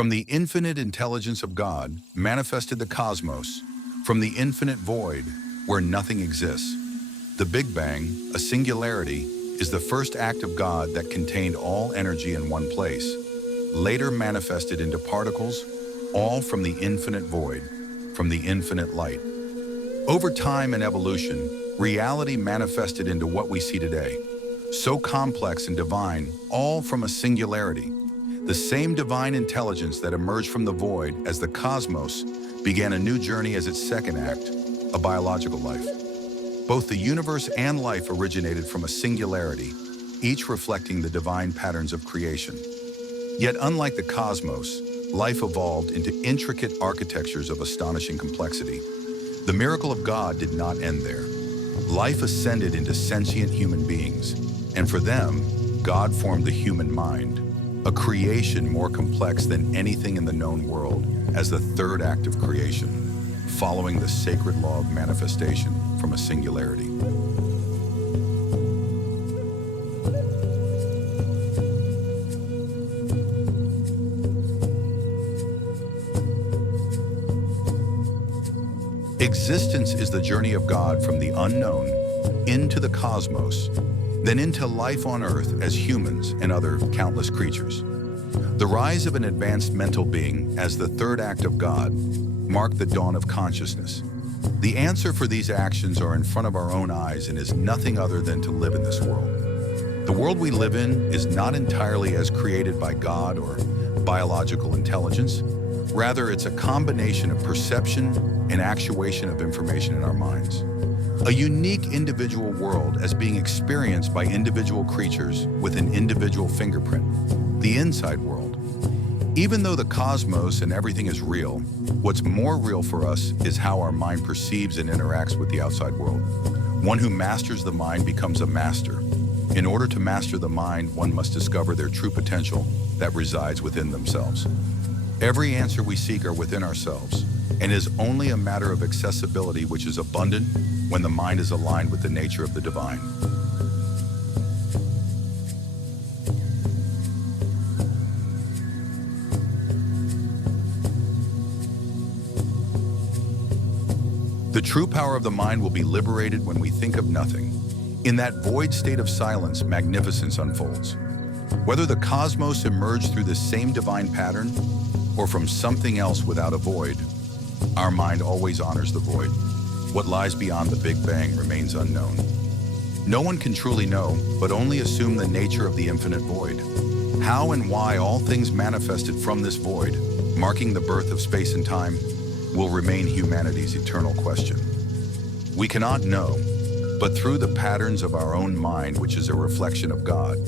From the infinite intelligence of God manifested the cosmos, from the infinite void where nothing exists. The Big Bang, a singularity, is the first act of God that contained all energy in one place, later manifested into particles, all from the infinite void, from the infinite light. Over time and evolution, reality manifested into what we see today, so complex and divine, all from a singularity. The same divine intelligence that emerged from the void as the cosmos began a new journey as its second act, a biological life. Both the universe and life originated from a singularity, each reflecting the divine patterns of creation. Yet unlike the cosmos, life evolved into intricate architectures of astonishing complexity. The miracle of God did not end there. Life ascended into sentient human beings, and for them, God formed the human mind, a creation more complex than anything in the known world, as the third act of creation, following the sacred law of manifestation from a singularity. Existence is the journey of God from the unknown into the cosmos, then into life on Earth as humans and other countless creatures. The rise of an advanced mental being as the third act of God marked the dawn of consciousness. The answer for these actions are in front of our own eyes and is nothing other than to live in this world. The world we live in is not entirely as created by God or biological intelligence. Rather, it's a combination of perception and actuation of information in our minds. A unique individual world as being experienced by individual creatures with an individual fingerprint, the inside world. Even though the cosmos and everything is real, what's more real for us is how our mind perceives and interacts with the outside world. One who masters the mind becomes a master. In order to master the mind, one must discover their true potential that resides within themselves. Every answer we seek are within ourselves, and is only a matter of accessibility, which is abundant when the mind is aligned with the nature of the divine. The true power of the mind will be liberated when we think of nothing. In that void state of silence, magnificence unfolds. Whether the cosmos emerged through the same divine pattern or from something else without a void, our mind always honors the void. What lies beyond the Big Bang remains unknown. No one can truly know, but only assume the nature of the infinite void. How and why all things manifested from this void, marking the birth of space and time, will remain humanity's eternal question. We cannot know, but through the patterns of our own mind, which is a reflection of God,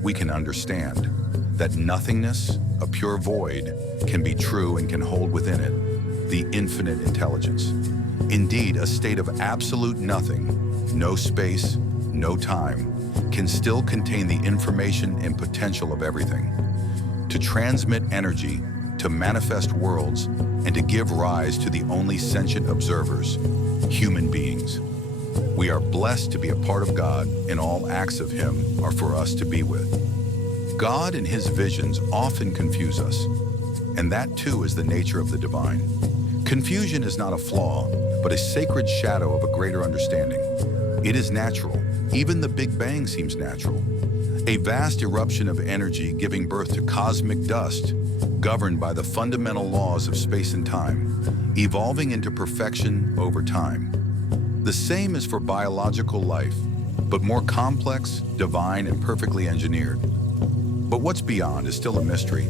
we can understand that nothingness, a pure void, can be true and can hold within it the infinite intelligence. Indeed, a state of absolute nothing, no space, no time, can still contain the information and potential of everything. To transmit energy, to manifest worlds, and to give rise to the only sentient observers, human beings. We are blessed to be a part of God, and all acts of Him are for us to be with. God and His visions often confuse us, and that too is the nature of the divine. Confusion is not a flaw, but a sacred shadow of a greater understanding. It is natural. Even the Big Bang seems natural. A vast eruption of energy giving birth to cosmic dust, governed by the fundamental laws of space and time, evolving into perfection over time. The same is for biological life, but more complex, divine, and perfectly engineered. But what's beyond is still a mystery.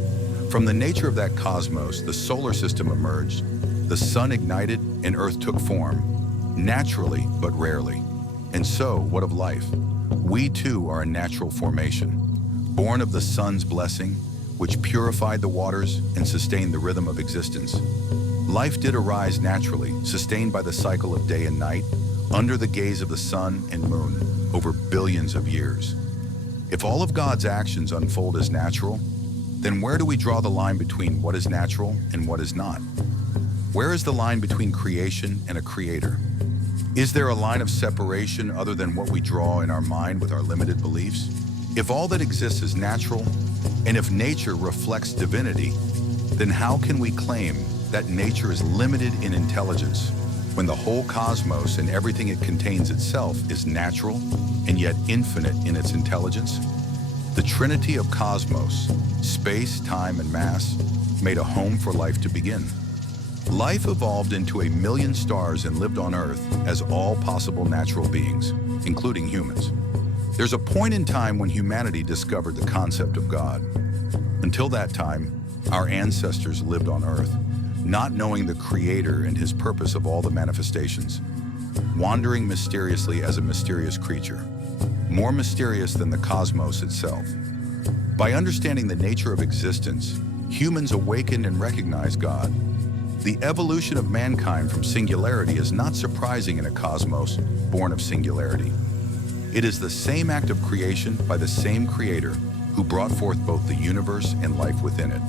From the nature of that cosmos, the solar system emerged, the sun ignited, and Earth took form, naturally but rarely. And so, what of life? We too are a natural formation, born of the sun's blessing, which purified the waters and sustained the rhythm of existence. Life did arise naturally, sustained by the cycle of day and night, under the gaze of the sun and moon, over billions of years. If all of God's actions unfold as natural, then where do we draw the line between what is natural and what is not? Where is the line between creation and a creator? Is there a line of separation other than what we draw in our mind with our limited beliefs? If all that exists is natural, and if nature reflects divinity, then how can we claim that nature is limited in intelligence when the whole cosmos and everything it contains itself is natural and yet infinite in its intelligence? The trinity of cosmos, space, time, and mass, made a home for life to begin. Life evolved into 1 million stars and lived on Earth as all possible natural beings, including humans. There's a point in time when humanity discovered the concept of God. Until that time, our ancestors lived on Earth, not knowing the Creator and His purpose of all the manifestations, wandering mysteriously as a mysterious creature, more mysterious than the cosmos itself. By understanding the nature of existence, humans awakened and recognized God. The evolution of mankind from singularity is not surprising in a cosmos born of singularity. It is the same act of creation by the same Creator who brought forth both the universe and life within it.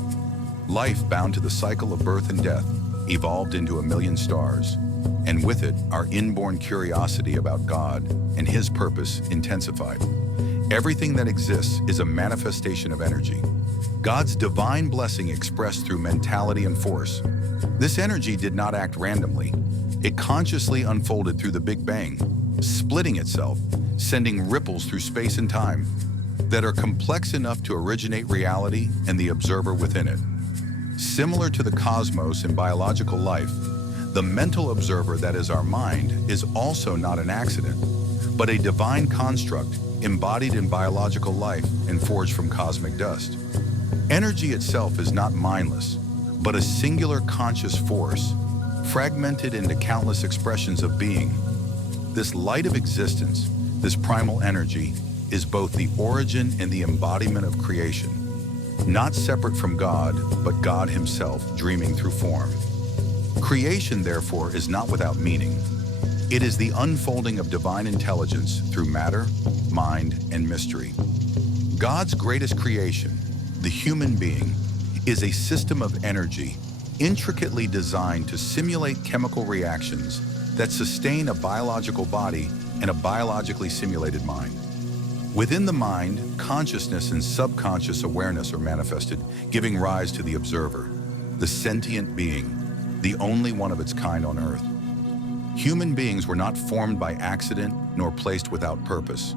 Life, bound to the cycle of birth and death, evolved into 1 million stars, and with it, our inborn curiosity about God and His purpose intensified. Everything that exists is a manifestation of energy, God's divine blessing expressed through mentality and force. This energy did not act randomly. It consciously unfolded through the Big Bang, splitting itself, sending ripples through space and time that are complex enough to originate reality and the observer within it. Similar to the cosmos and biological life, the mental observer that is our mind is also not an accident, but a divine construct embodied in biological life and forged from cosmic dust. Energy itself is not mindless, but a singular conscious force, fragmented into countless expressions of being. This light of existence, this primal energy, is both the origin and the embodiment of creation, not separate from God, but God Himself dreaming through form. Creation, therefore, is not without meaning. It is the unfolding of divine intelligence through matter, mind, and mystery. God's greatest creation, the human being, is a system of energy intricately designed to simulate chemical reactions that sustain a biological body and a biologically simulated mind. Within the mind, consciousness and subconscious awareness are manifested, giving rise to the observer, the sentient being, the only one of its kind on Earth. Human beings were not formed by accident nor placed without purpose.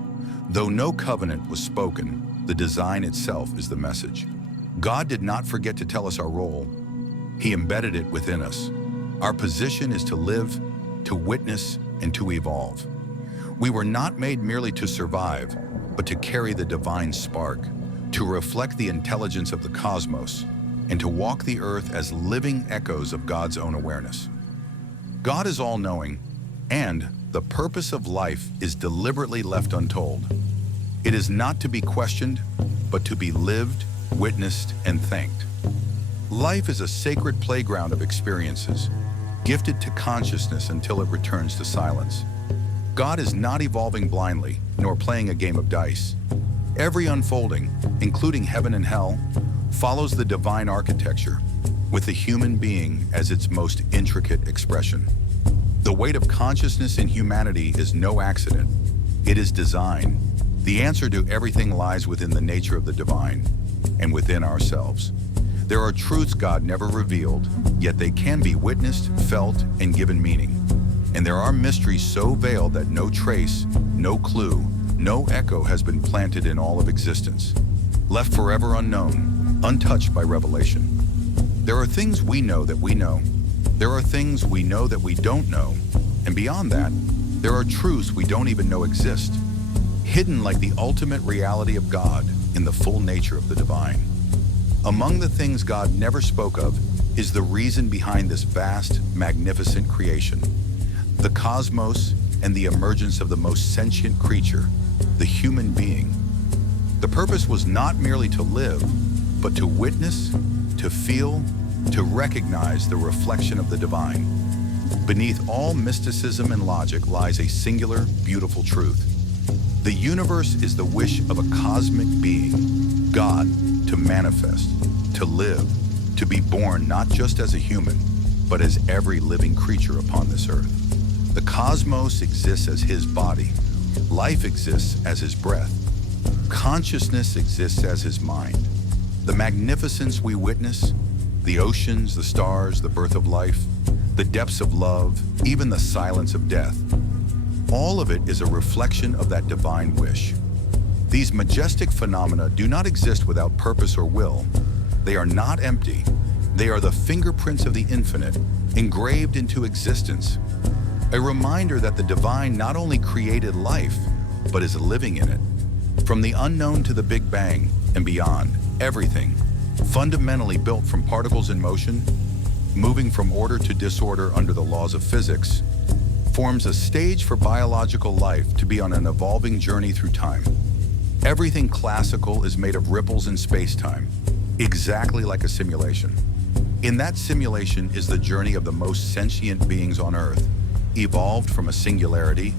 Though no covenant was spoken, the design itself is the message. God did not forget to tell us our role. He embedded it within us. Our position is to live, to witness, and to evolve. We were not made merely to survive, but to carry the divine spark, to reflect the intelligence of the cosmos, and to walk the earth as living echoes of God's own awareness. God is all-knowing, and the purpose of life is deliberately left untold. It is not to be questioned, but to be lived, witnessed, and thanked. Life is a sacred playground of experiences, gifted to consciousness until it returns to silence. God is not evolving blindly, nor playing a game of dice. Every unfolding, including heaven and hell, follows the divine architecture, with the human being as its most intricate expression. The weight of consciousness in humanity is no accident. It is design. The answer to everything lies within the nature of the divine, and within ourselves. There are truths God never revealed, yet they can be witnessed, felt, and given meaning. And there are mysteries so veiled that no trace, no clue, no echo has been planted in all of existence, left forever unknown, untouched by revelation. There are things we know that we know. There are things we know that we don't know. And beyond that, there are truths we don't even know exist, hidden like the ultimate reality of God in the full nature of the divine. Among the things God never spoke of is the reason behind this vast, magnificent creation, the cosmos and the emergence of the most sentient creature, the human being. The purpose was not merely to live, but to witness, to feel, to recognize the reflection of the divine. Beneath all mysticism and logic lies a singular, beautiful truth. The universe is the wish of a cosmic being, God, to manifest, to live, to be born not just as a human, but as every living creature upon this earth. The cosmos exists as His body. Life exists as His breath. Consciousness exists as His mind. The magnificence we witness, The oceans, the stars, the birth of life, the depths of love, even the silence of death. All of it is a reflection of that divine wish. These majestic phenomena do not exist without purpose or will. They are not empty. They are the fingerprints of the infinite, engraved into existence. A reminder that the divine not only created life, but is living in it. From the unknown to the Big Bang and beyond, everything, fundamentally built from particles in motion, moving from order to disorder under the laws of physics, forms a stage for biological life to be on an evolving journey through time. Everything classical is made of ripples in space-time, exactly like a simulation. In that simulation is the journey of the most sentient beings on Earth, evolved from a singularity,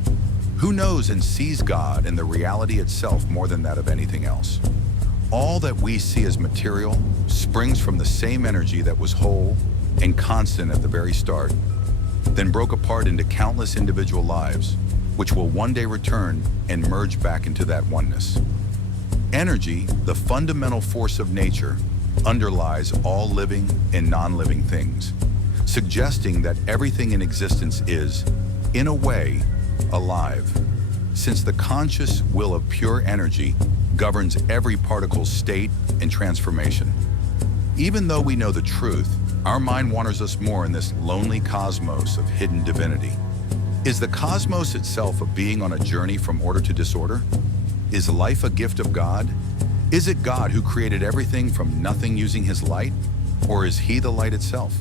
who knows and sees God and the reality itself more than that of anything else. All that we see as material springs from the same energy that was whole and constant at the very start, then broke apart into countless individual lives, which will one day return and merge back into that oneness. Energy, the fundamental force of nature, underlies all living and non-living things, suggesting that everything in existence is, in a way, alive, since the conscious will of pure energy governs every particle's state and transformation. Even though we know the truth, our mind wanders us more in this lonely cosmos of hidden divinity. Is the cosmos itself a being on a journey from order to disorder? Is life a gift of God? Is it God who created everything from nothing using his light? Or is he the light itself?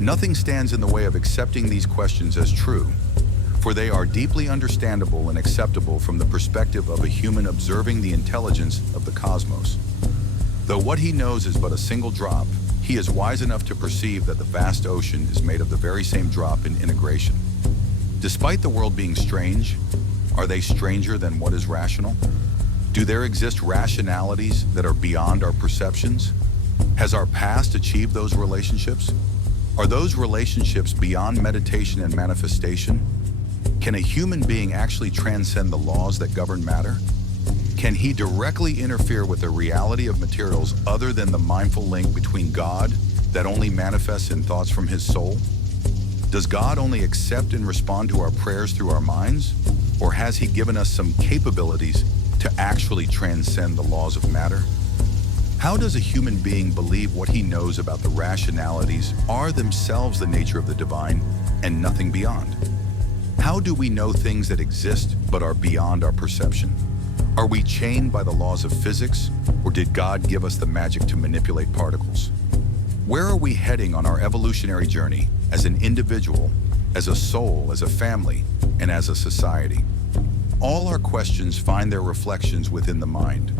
Nothing stands in the way of accepting these questions as true, for they are deeply understandable and acceptable from the perspective of a human observing the intelligence of the cosmos. Though what he knows is but a single drop, he is wise enough to perceive that the vast ocean is made of the very same drop in integration. Despite the world being strange, are they stranger than what is rational? Do there exist rationalities that are beyond our perceptions? Has our past achieved those relationships? Are those relationships beyond meditation and manifestation? Can a human being actually transcend the laws that govern matter? Can he directly interfere with the reality of materials other than the mindful link between God that only manifests in thoughts from his soul? Does God only accept and respond to our prayers through our minds? Or has he given us some capabilities to actually transcend the laws of matter? How does a human being believe what he knows about the rationalities are themselves the nature of the divine and nothing beyond? How do we know things that exist but are beyond our perception? Are we chained by the laws of physics, or did God give us the magic to manipulate particles? Where are we heading on our evolutionary journey as an individual, as a soul, as a family, and as a society? All our questions find their reflections within the mind,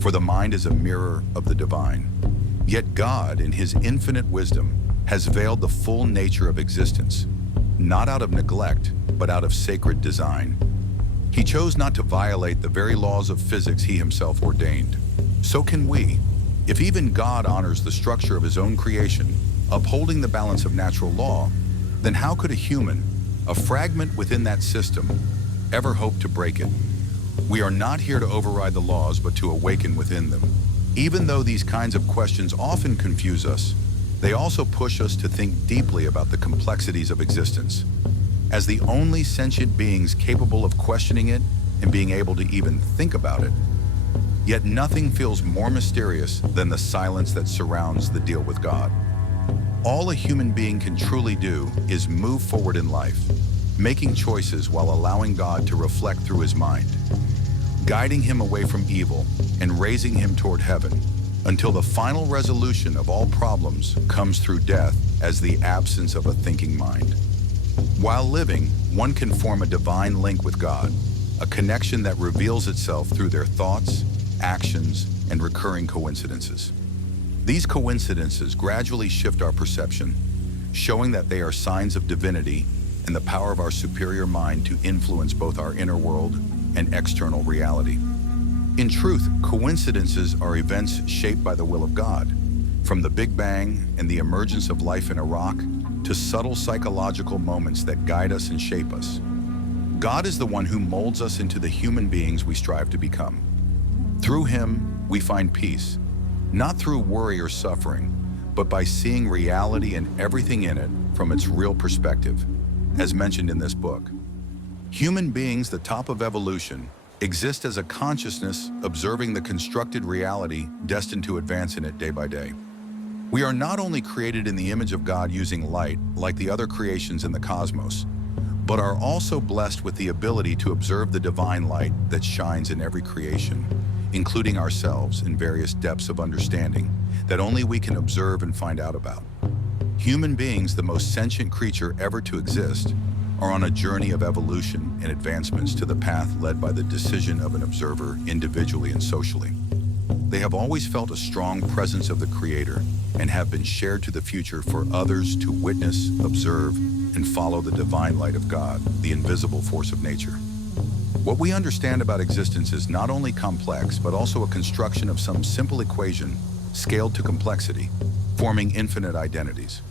for the mind is a mirror of the divine. Yet God, in his infinite wisdom, has veiled the full nature of existence, not out of neglect, but out of sacred design. He chose not to violate the very laws of physics he himself ordained. So can we. If even God honors the structure of his own creation, upholding the balance of natural law, then how could a human, a fragment within that system, ever hope to break it? We are not here to override the laws, but to awaken within them. Even though these kinds of questions often confuse us, they also push us to think deeply about the complexities of existence. As the only sentient beings capable of questioning it and being able to even think about it, yet nothing feels more mysterious than the silence that surrounds the deal with God. All a human being can truly do is move forward in life, making choices while allowing God to reflect through his mind, guiding him away from evil and raising him toward heaven, until the final resolution of all problems comes through death as the absence of a thinking mind. While living, one can form a divine link with God, a connection that reveals itself through their thoughts, actions, and recurring coincidences. These coincidences gradually shift our perception, showing that they are signs of divinity and the power of our superior mind to influence both our inner world and external reality. In truth, coincidences are events shaped by the will of God, from the Big Bang and the emergence of life in a rock to subtle psychological moments that guide us and shape us. God is the one who molds us into the human beings we strive to become. Through him, we find peace, not through worry or suffering, but by seeing reality and everything in it from its real perspective, as mentioned in this book. Human beings, the top of evolution, exist as a consciousness observing the constructed reality destined to advance in it day by day. We are not only created in the image of God using light, like the other creations in the cosmos, but are also blessed with the ability to observe the divine light that shines in every creation, including ourselves in various depths of understanding that only we can observe and find out about. Human beings, the most sentient creature ever to exist, are on a journey of evolution and advancements to the path led by the decision of an observer individually and socially. They have always felt a strong presence of the Creator and have been shared to the future for others to witness, observe, and follow the divine light of God, the invisible force of nature. What we understand about existence is not only complex, but also a construction of some simple equation scaled to complexity, forming infinite identities.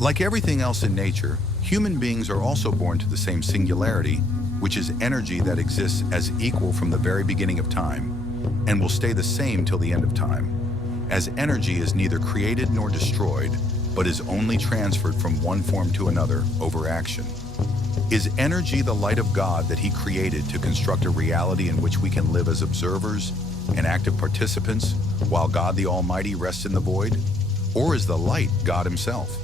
Like everything else in nature, human beings are also born to the same singularity, which is energy that exists as equal from the very beginning of time and will stay the same till the end of time, as energy is neither created nor destroyed, but is only transferred from one form to another over action. Is energy the light of God that He created to construct a reality in which we can live as observers and active participants while God the Almighty rests in the void? Or is the light God Himself?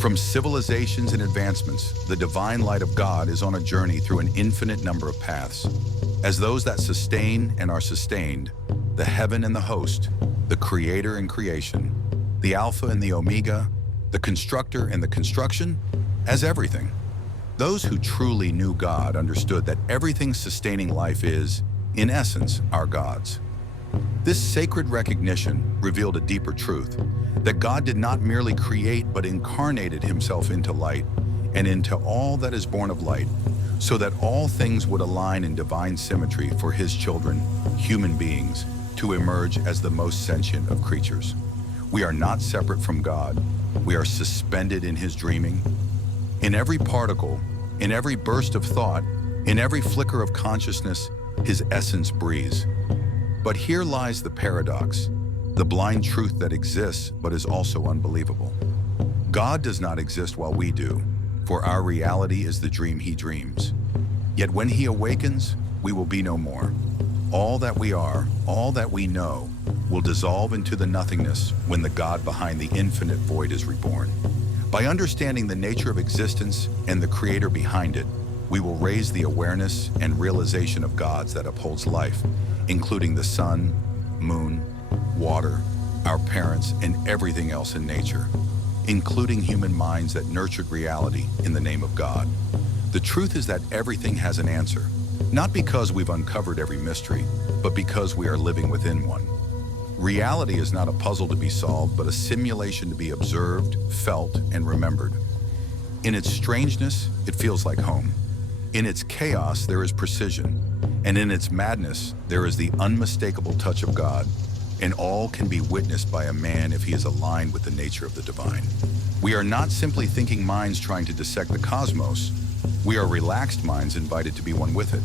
From civilizations and advancements, the divine light of God is on a journey through an infinite number of paths. As those that sustain and are sustained, the heaven and the host, the creator and creation, the Alpha and the Omega, the constructor and the construction, as everything. Those who truly knew God understood that everything sustaining life is, in essence, our gods. This sacred recognition revealed a deeper truth, that God did not merely create but incarnated Himself into light and into all that is born of light, so that all things would align in divine symmetry for His children, human beings, to emerge as the most sentient of creatures. We are not separate from God. We are suspended in His dreaming. In every particle, in every burst of thought, in every flicker of consciousness, His essence breathes. But here lies the paradox, the blind truth that exists but is also unbelievable. God does not exist while we do, for our reality is the dream He dreams. Yet when He awakens, we will be no more. All that we are, all that we know, will dissolve into the nothingness when the God behind the infinite void is reborn. By understanding the nature of existence and the Creator behind it, we will raise the awareness and realization of gods that upholds life, including the sun, moon, water, our parents, and everything else in nature, including human minds that nurtured reality in the name of God. The truth is that everything has an answer, not because we've uncovered every mystery, but because we are living within one. Reality is not a puzzle to be solved, but a simulation to be observed, felt, and remembered. In its strangeness, it feels like home. In its chaos, there is precision, and in its madness, there is the unmistakable touch of God, and all can be witnessed by a man if he is aligned with the nature of the divine. We are not simply thinking minds trying to dissect the cosmos. We are relaxed minds invited to be one with it.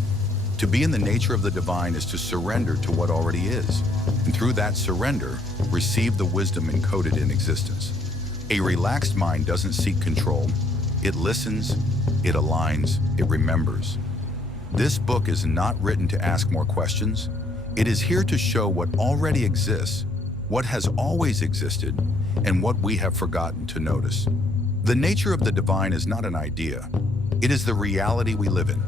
To be in the nature of the divine is to surrender to what already is, and through that surrender, receive the wisdom encoded in existence. A relaxed mind doesn't seek control. It listens, it aligns, it remembers. This book is not written to ask more questions. It is here to show what already exists, what has always existed, and what we have forgotten to notice. The nature of the divine is not an idea. It is the reality we live in,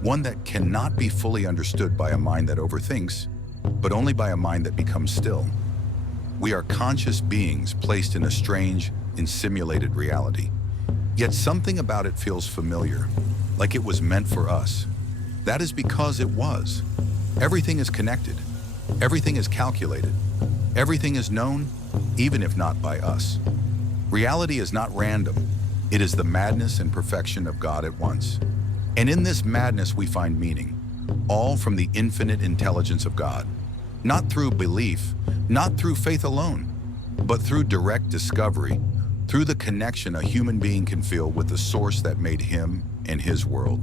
one that cannot be fully understood by a mind that overthinks, but only by a mind that becomes still. We are conscious beings placed in a strange and simulated reality. Yet something about it feels familiar, like it was meant for us. That is because it was. Everything is connected. Everything is calculated. Everything is known, even if not by us. Reality is not random. It is the madness and perfection of God at once. And in this madness we find meaning, all from the infinite intelligence of God. Not through belief, not through faith alone, but through direct discovery, through the connection a human being can feel with the source that made him and his world.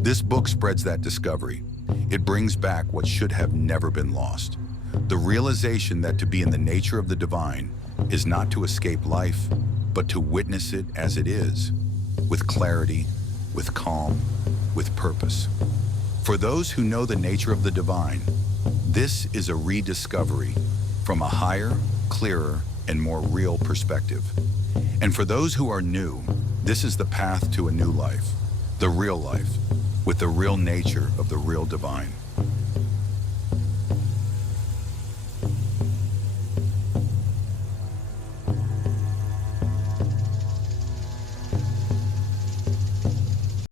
This book spreads that discovery. It brings back what should have never been lost. The realization that to be in the nature of the divine is not to escape life, but to witness it as it is, with clarity, with calm, with purpose. For those who know the nature of the divine, this is a rediscovery from a higher, clearer, and more real perspective. And for those who are new, this is the path to a new life, the real life, with the real nature of the real divine.